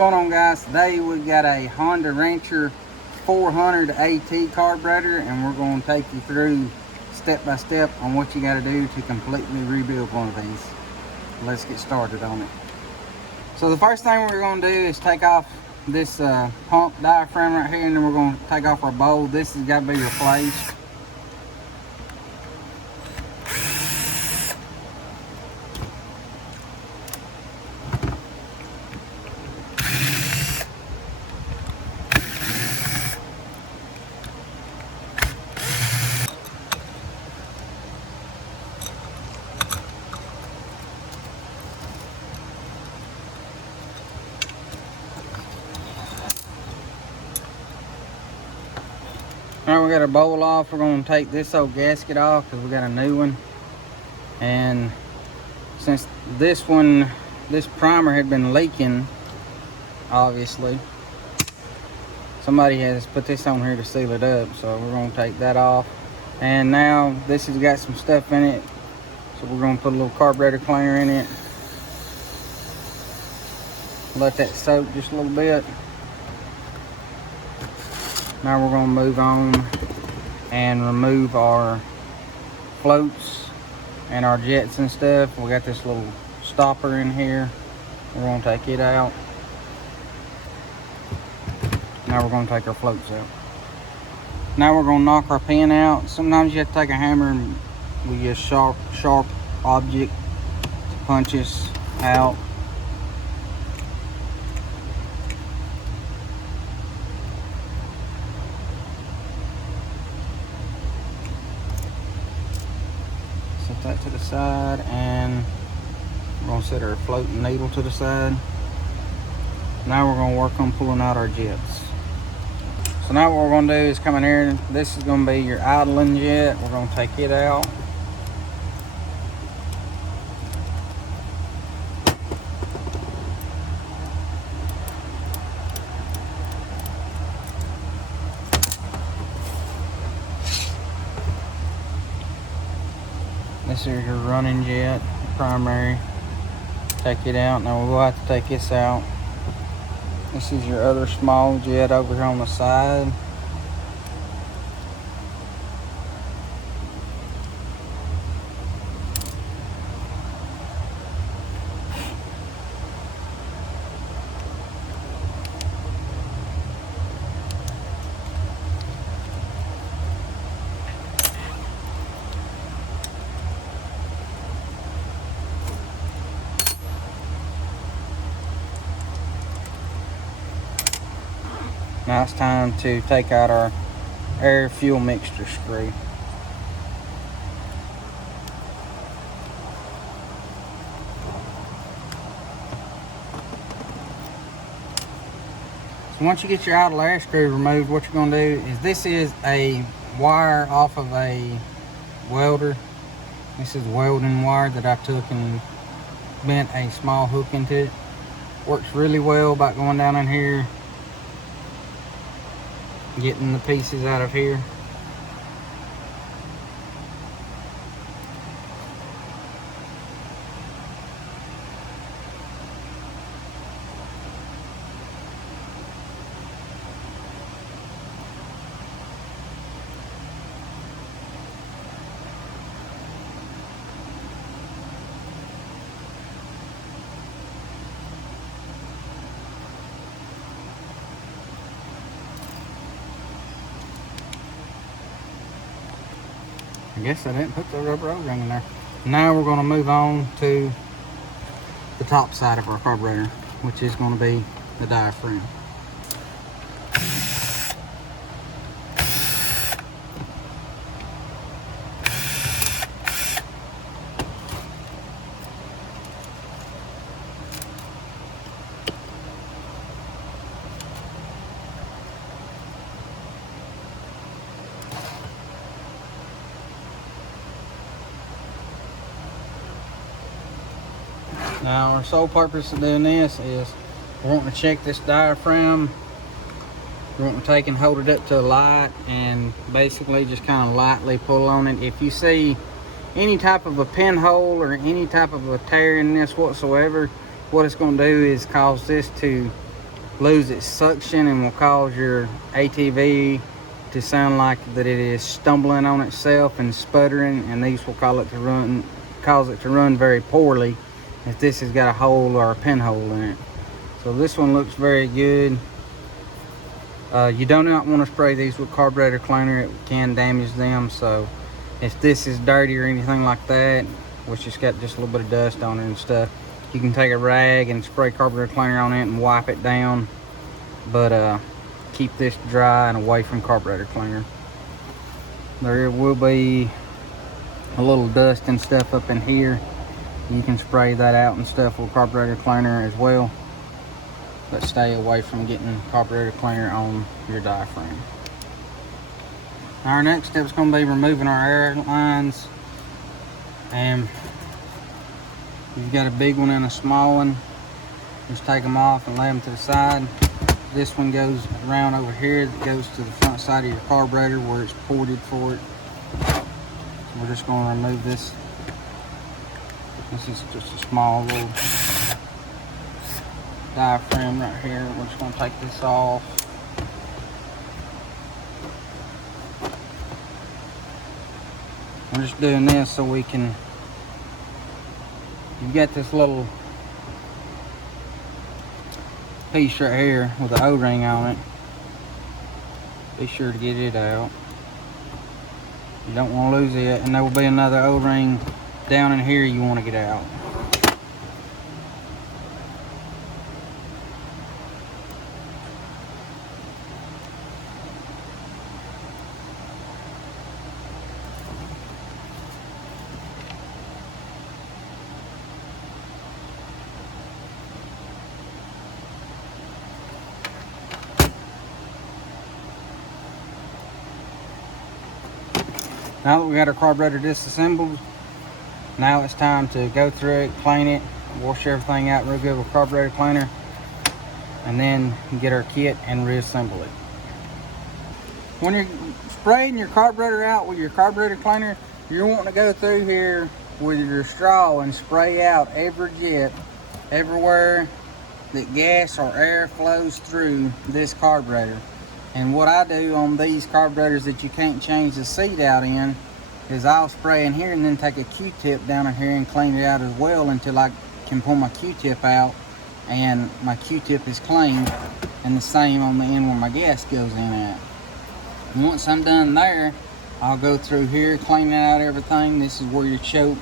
going on, guys? Today we got a Honda Rancher 400 AT carburetor, and we're going to take you through step by step on what you got to do to completely rebuild one of these. Let's get started on it. So the first thing we're going to do is take off this pump diaphragm right here, and then we're going to take off our bowl. This has got to be replaced. Alright, we got our bowl off. We're going to take this old gasket off because we got a new one. And since this primer had been leaking, obviously, somebody has put this on here to seal it up. So we're going to take that off. And now this has got some stuff in it. So we're going to put a little carburetor cleaner in it. Let that soak just a little bit. Now we're going to move on and remove our floats and our jets and stuff. We got this little stopper in here. We're going to take it out. Now we're going to take our floats out. Now we're going to knock our pin out. Sometimes you have to take a hammer and we use sharp object to punch this out. Set that to the side, and we're going to set our floating needle to the side. Now we're going to work on pulling out our jets. So now what we're going to do is come in here. This is going to be your idling jet. We're going to take it out. This is your running jet, primary. Take it out. Now we'll have to take this out. This is your other small jet over here on the side. Now it's time to take out our air fuel mixture screw. So once you get your idle air screw removed, what you're going to do is, this is a wire off of a welder. This is welding wire that I took and bent a small hook into it. Works really well about going down in here, getting the pieces out of here. I guess I didn't put the rubber O-ring in there. Now we're going to move on to the top side of our carburetor, which is going to be the diaphragm. Now our sole purpose of doing this is we're wanting to check this diaphragm. We're wanting to take and hold it up to a light and basically just kind of lightly pull on it. If you see any type of a pinhole or any type of a tear in this whatsoever, what it's going to do is cause this to lose its suction and will cause your ATV to sound like that it is stumbling on itself and sputtering, and these will cause it to run very poorly if this has got a hole or a pinhole in it. So this one looks very good. You do not want to spray these with carburetor cleaner. It can damage them. So if this is dirty or anything like that, which it's got just a little bit of dust on it and stuff, you can take a rag and spray carburetor cleaner on it and wipe it down. But keep this dry and away from carburetor cleaner. There will be a little dust and stuff up in here. You can spray that out and stuff with carburetor cleaner as well, but stay away from getting carburetor cleaner on your diaphragm. Our next step is going to be removing our air lines, and you've got a big one and a small one. Just take them off and lay them to the side. This one goes around over here, that goes to the front side of your carburetor where it's ported for it. So we're just going to remove this. This is just a small little diaphragm right here. We're just going to take this off. I'm just doing this so we can, you've got this little piece right here with an O-ring on it. Be sure to get it out. You don't want to lose it, and there will be another O-ring down in here you want to get out. Now that we got our carburetor disassembled, now it's time to go through it, clean it, wash everything out real good with carburetor cleaner, and then get our kit and reassemble it. When you're spraying your carburetor out with your carburetor cleaner, you're wanting to go through here with your straw and spray out every jet, everywhere that gas or air flows through this carburetor. And what I do on these carburetors that you can't change the seat out in is I'll spray in here and then take a Q-tip down in here and clean it out as well until I can pull my Q-tip out and my Q-tip is clean, and the same on the end where my gas goes in at. And once I'm done there, I'll go through here, clean out everything. This is where your choke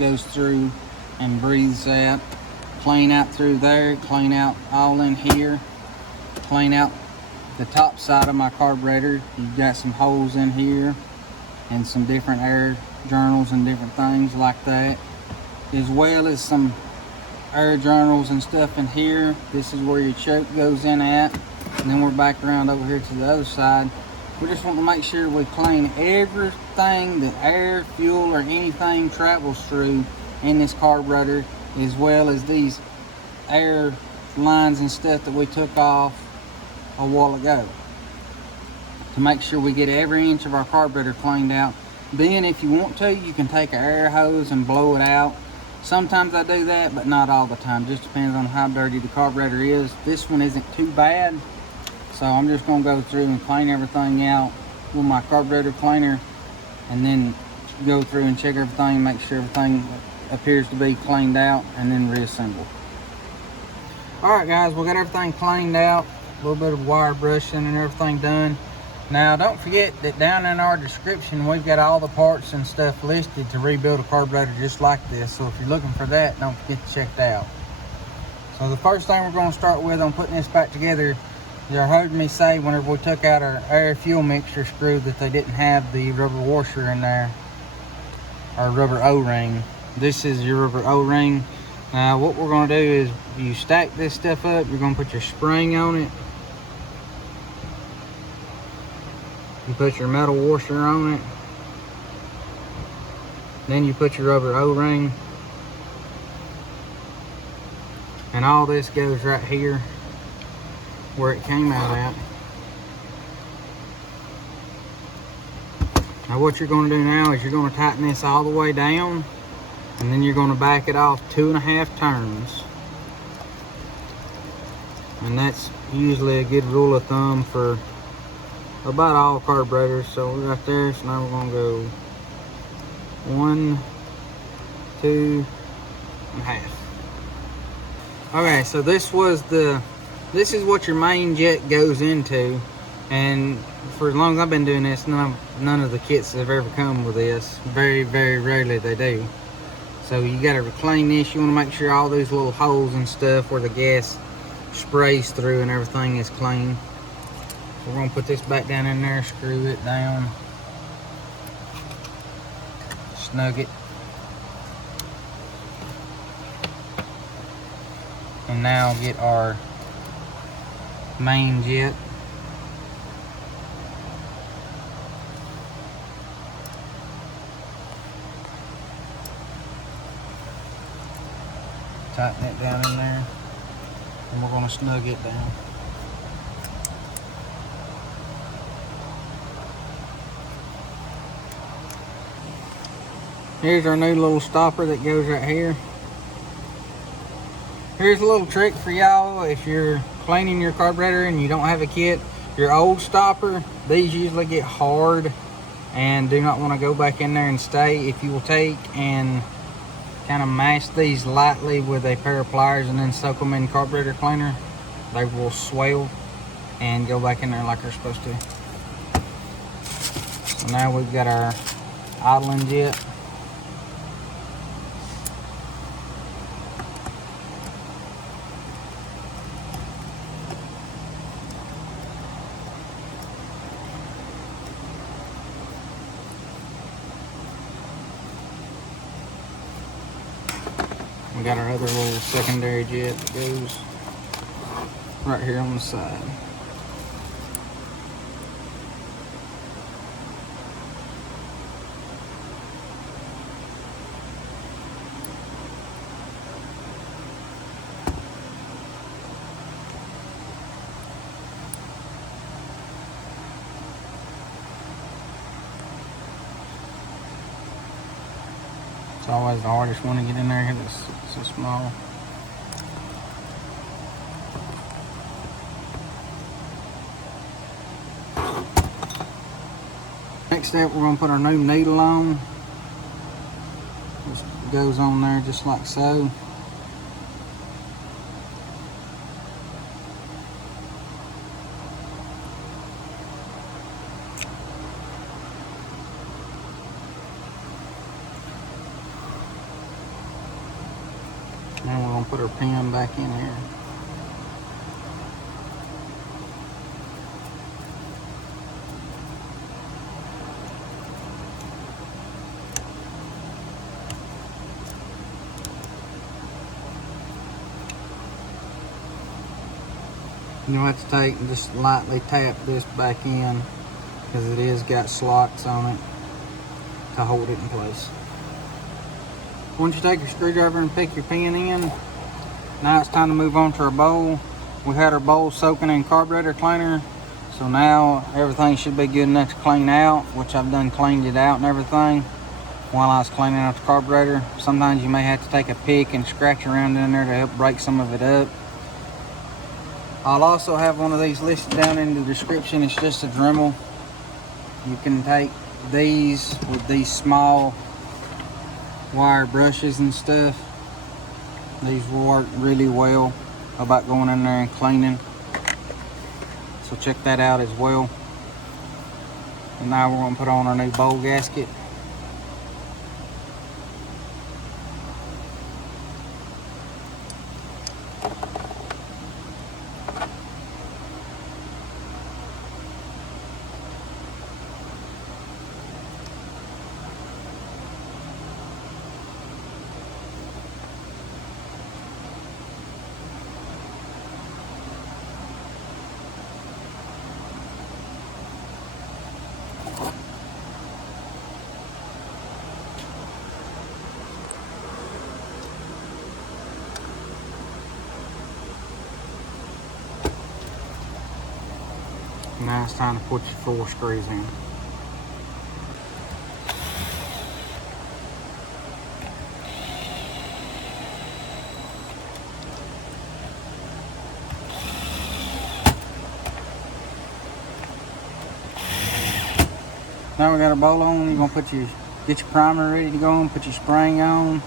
goes through and breathes out. Clean out through there, clean out all in here, clean out the top side of my carburetor. You've got some holes in here and some different air journals and different things like that, as well as some air journals and stuff in here. This is where your choke goes in at, and then we're back around over here to the other side. We just want to make sure we clean everything that air, fuel, or anything travels through in this carburetor, as well as these air lines and stuff that we took off a while ago, to make sure we get every inch of our carburetor cleaned out. Then if you want to, you can take an air hose and blow it out. Sometimes I do that, but not all the time. Just depends on how dirty the carburetor is. This one isn't too bad, so I'm just going to go through and clean everything out with my carburetor cleaner, and then go through and check everything, make sure everything appears to be cleaned out, and then reassemble. Alright guys, we got everything cleaned out. A little bit of wire brushing and everything done. Now don't forget that down in our description we've got all the parts and stuff listed to rebuild a carburetor just like this. So if you're looking for that, don't forget to check that out. So the first thing we're going to start with on putting this back together, you heard me say whenever we took out our air fuel mixture screw that they didn't have the rubber washer in there, or rubber O-ring. This is your rubber O-ring. Now what we're going to do is you stack this stuff up, you're going to put your spring on it. You put your metal washer on it. Then you put your rubber O-ring. And all this goes right here where it came out at. Now what you're going to do now is you're going to tighten this all the way down, and then you're going to back it off 2.5 turns. And that's usually a good rule of thumb for about all carburetors. So we're right there. So now we're gonna go 1, 2 and a half. Okay, so this is what your main jet goes into, and for as long as I've been doing this, none of the kits have ever come with this. Very, very rarely they do. So you got to clean this. You want to make sure all those little holes and stuff where the gas sprays through and everything is clean. So we're gonna put this back down in there, screw it down, snug it. And now get our main jet. Tighten it down in there, and we're going to snug it down. Here's our new little stopper that goes right here. Here's a little trick for y'all if you're cleaning your carburetor and you don't have a kit. Your old stopper, these usually get hard and do not want to go back in there and stay. If you will take and kind of mash these lightly with a pair of pliers and then soak them in carburetor cleaner, they will swell and go back in there like they're supposed to. So now we've got our idling jet. We got our other little secondary jet that goes right here on the side. It's always the hardest one to get in there because it's so small. Next step, we're going to put our new needle on. Just goes on there just like so. And we're going to put our pin back in here. You'll have to take and just lightly tap this back in because it is got slots on it to hold it in place. Once you take your screwdriver and pick your pin in, now it's time to move on to our bowl. We had our bowl soaking in carburetor cleaner, so now everything should be good enough to clean out, which I've done cleaned it out and everything while I was cleaning out the carburetor. Sometimes you may have to take a pick and scratch around in there to help break some of it up. I'll also have one of these listed down in the description. It's just a Dremel. You can take these with these small wire brushes and stuff. These will work really well about going in there and cleaning. So check that out as well. And now we're going to put on our new bowl gasket. Now it's time to put your 4 screws in. Now we got our bowl on. You're gonna get your primer ready to go and put your spring on.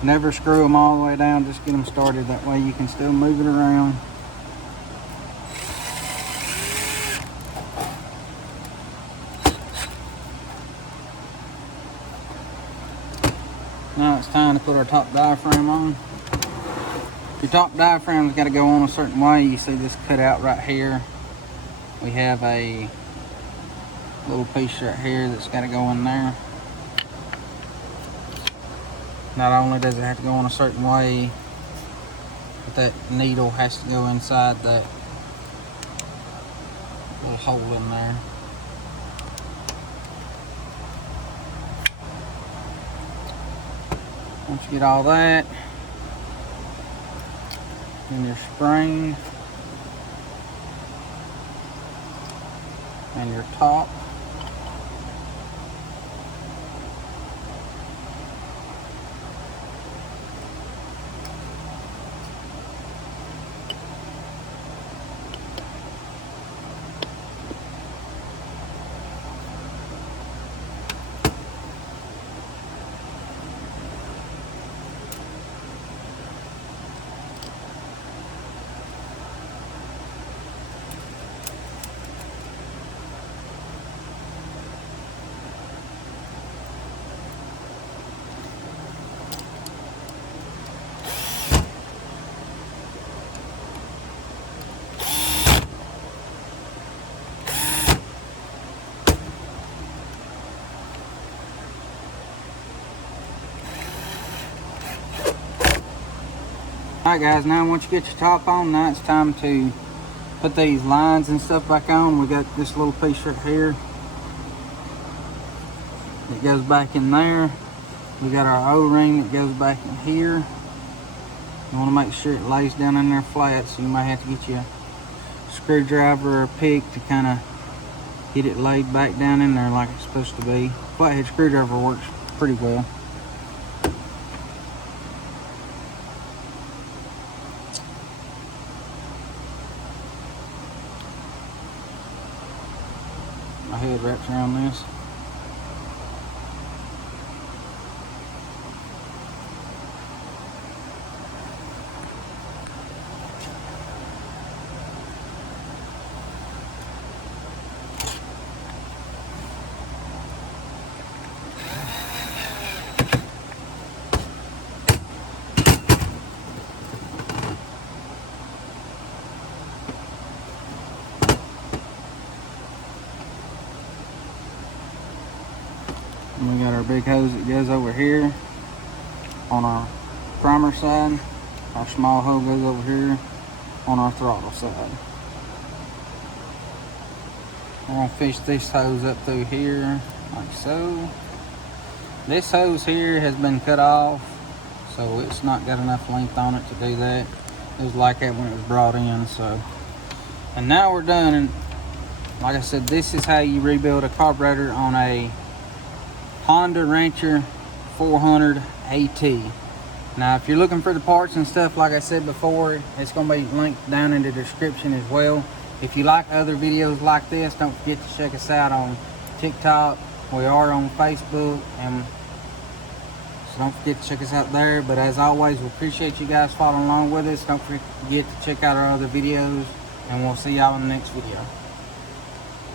Never screw them all the way down, just get them started. That way you can still move it around. Now it's time to put our top diaphragm on. Your top diaphragm's got to go on a certain way. You see this cut out right here. We have a little piece right here that's got to go in there. Not only does it have to go in a certain way, but that needle has to go inside that little hole in there. Once you get all that, then your spring and your top. Alright guys, now once you get your top on, now it's time to put these lines and stuff back on. We got this little piece right here that goes back in there. We got our O-ring that goes back in here. You want to make sure it lays down in there flat, so you might have to get you a screwdriver or a pick to kind of get it laid back down in there like it's supposed to be. Flathead screwdriver works pretty well. My head wraps around this. And we got our big hose that goes over here on our primer side. Our small hose goes over here on our throttle side. We're going to fish this hose up through here like so. This hose here has been cut off, so it's not got enough length on it to do that. It was like that when it was brought in. So, and now we're done. And like I said, this is how you rebuild a carburetor on a Honda Rancher 400 AT. Now if you're looking for the parts and stuff, like I said before, it's going to be linked down in the description as well. If you like other videos like this, don't forget to check us out on TikTok. We are on Facebook, and so don't forget to check us out there. But as always, we appreciate you guys following along with us. Don't forget to check out our other videos, and we'll see y'all in the next video.